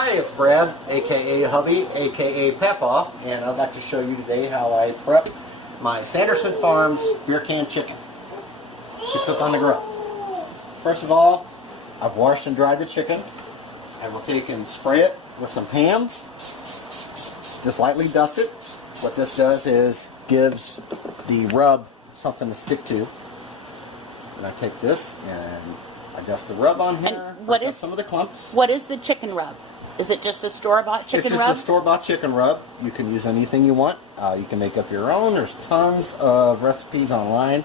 Hi, it's Brad, aka Hubby, aka Papa, and I'd like to show you today how I prep my Sanderson Farms beer can chicken to cook on the grill. First of all, I've washed and dried the chicken. I will take and spray it with some Pam, just lightly dust it. What this does is gives the rub something to stick to. And I take this and I dust the rub on here. And what is some of the clumps? What is the chicken rub? Is it just a store-bought chicken rub? It's just a store-bought chicken rub. You can use anything you want. You can make up your own. There's tons of recipes online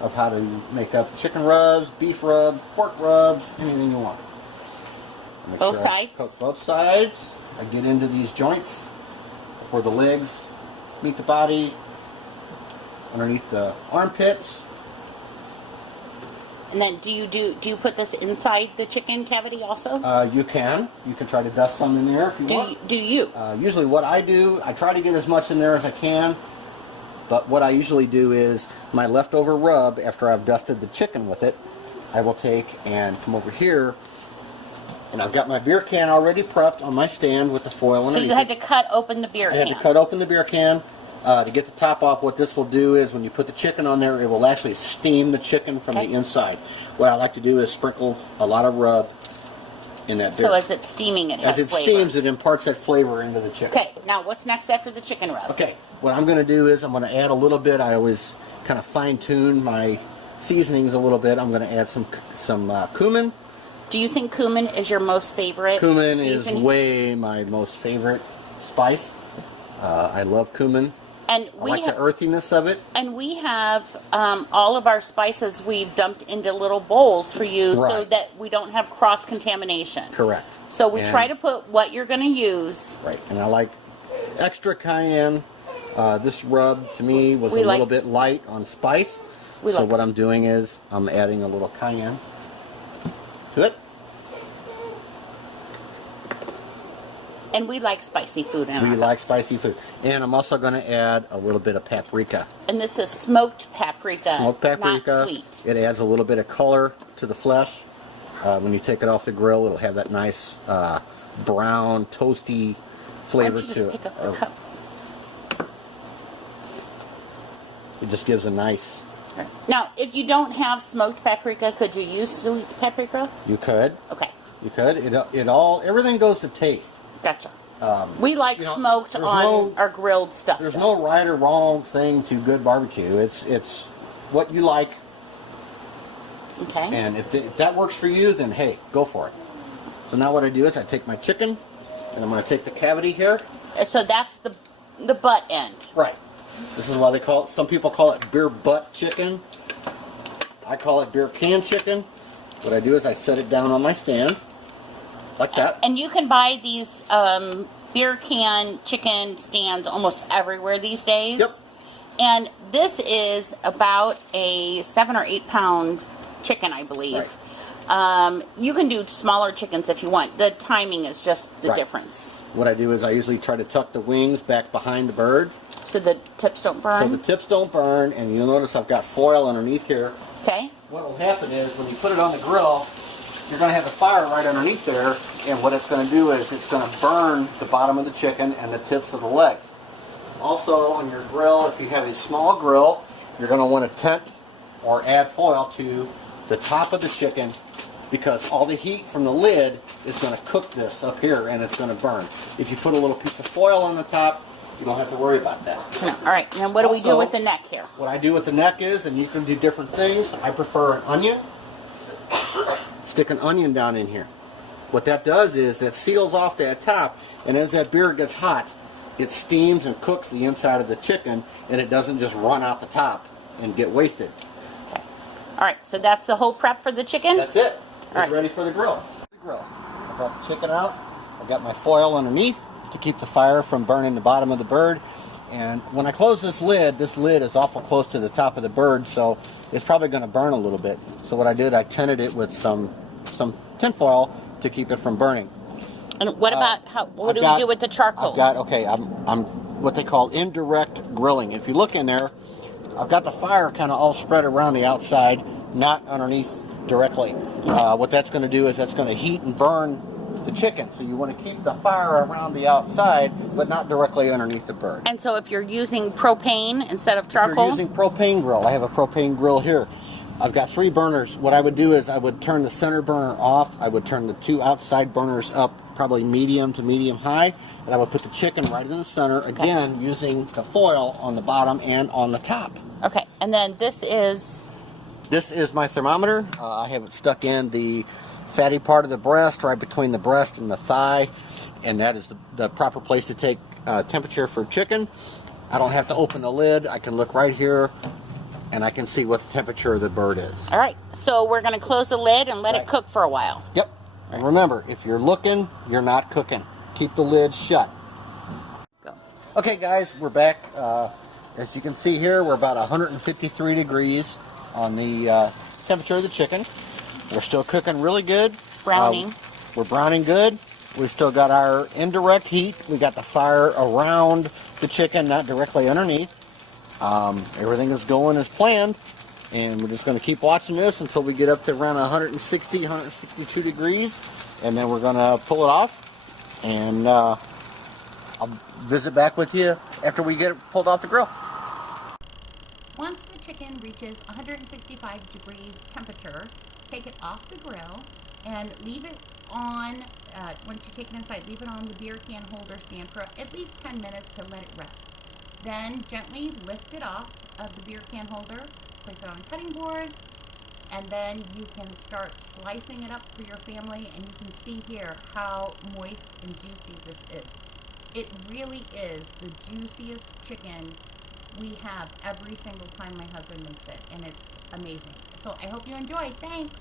of how to make up chicken rubs, beef rubs, pork rubs, anything you want. Both sides? I cook both sides. I get into these joints where the legs meet the body, underneath the armpits. And then do you put this inside the chicken cavity also? You can try to dust some in there if you want. Do you? Usually what I do, I try to get as much in there as I can, but what I usually do is my leftover rub, after I've dusted the chicken with it, I will take and come over here, and I've got my beer can already prepped on my stand with the foil underneath. So you had to cut open the beer can. I had to cut open the beer can. To get the top off, what this will do is when you put the chicken on there, it will actually steam the chicken from the inside. What I like to do is sprinkle a lot of rub in that beer. So as it's steaming, it has flavor. As it steams, it imparts that flavor into the chicken. Okay, now what's next after the chicken rub? Okay, what I'm going to do is I'm going to add a little bit. I always kind of fine-tune my seasonings a little bit. I'm going to add some cumin. Do you think cumin is your most favorite Cumin seasoning? is way my most favorite spice. I love cumin. And I like the earthiness of it. And we have all of our spices we've dumped into little bowls for you so that we don't have cross-contamination. Correct. So we try to put what you're going to use. Right. And I like extra cayenne. This rub, to me, was a little bit light on spice. So what I'm doing is I'm adding a little cayenne to it. And we like spicy food in our house. We like spicy food. And I'm also going to add a little bit of paprika. And this is smoked paprika, Smoked paprika. not sweet. It adds a little bit of color to the flesh. When you take it off the grill, it'll have that nice brown, toasty flavor to it. Why don't you just pick up the cup? It just gives a nice... Now, if you don't have smoked paprika, could you use sweet paprika? You could. Okay. You could. Everything goes to taste. Gotcha. We like smoked on our grilled stuff. There's no right or wrong thing to good barbecue. It's what you like. Okay. And if that works for you, then hey, go for it. So now what I do is I take my chicken, and I'm going to take the cavity here. So that's the butt end. Right. This is why they call it, some people call it beer butt chicken. I call it beer can chicken. What I do is I set it down on my stand. Like that. And you can buy these beer can chicken stands almost everywhere these days. Yep. And this is about a 7 or 8 pound chicken, I believe. Right. You can do smaller chickens if you want. The timing is just the difference. What I do is I usually try to tuck the wings back behind the bird. So the tips don't burn? So the tips don't burn, and you'll notice I've got foil underneath here. Okay. What will happen is when you put it on the grill, you're going to have the fire right underneath there, and what it's going to do is it's going to burn the bottom of the chicken and the tips of the legs. Also, on your grill, if you have a small grill, you're going to want to tent or add foil to the top of the chicken because all the heat from the lid is going to cook this up here and it's going to burn. If you put a little piece of foil on the top, you don't have to worry about that. No. All right, now what do we do with the neck here? What I do with the neck is, and you can do different things, I prefer an onion. Stick an onion down in here. What that does is that seals off that top, and as that beer gets hot, it steams and cooks the inside of the chicken, and it doesn't just run out the top and get wasted. Okay. All right, so that's the whole prep for the chicken? That's it. It's ready for the grill. I brought the chicken out. I've got my foil underneath to keep the fire from burning the bottom of the bird. And when I close this lid is awful close to the top of the bird, so it's probably going to burn a little bit. So what I did, I tinted it with some tin foil to keep it from burning. And what about what do we do with the charcoal? I'm what they call indirect grilling. If you look in there, I've got the fire kind of all spread around the outside, not underneath directly. What that's going to do is that's going to heat and burn the chicken. So you want to keep the fire around the outside, but not directly underneath the bird. And so if you're using propane instead of If charcoal? you're using propane grill, I have a propane grill here. I've got 3 burners. What I would do is I would turn the center burner off. I would turn the 2 outside burners up, probably medium to medium high, and I would put the chicken right in the center, again, using the foil on the bottom and on the top. Okay, and then this is... This is my thermometer. I have it stuck in the fatty part of the breast, right between the breast and the thigh, and that is the proper place to take temperature for chicken. I don't have to open the lid. I can look right here, and I can see what the temperature of the bird is. All right, so we're going to close the lid and let it cook for a while. Yep. And remember, if you're looking, you're not cooking. Keep the lid shut. Go. Okay, guys, we're back. As you can see here, we're about 153 degrees on the temperature of the chicken. We're still cooking really good. Browning. We're browning good. We've still got our indirect heat. We got the fire around the chicken, not directly underneath. Everything is going as planned. And we're just going to keep watching this until we get up to around 160, 162 degrees. And then we're going to pull it off. And I'll visit back with you after we get it pulled off the grill. Once the chicken reaches 165 degrees temperature, take it off the grill and leave it on, once you take it inside, leave it on the beer can holder stand for at least 10 minutes to let it rest. Then gently lift it off of the beer can holder, place it on a cutting board, and then you can start slicing it up for your family, and you can see here how moist and juicy this is. It really is the juiciest chicken we have every single time my husband makes it, and it's amazing. So I hope you enjoy. Thanks.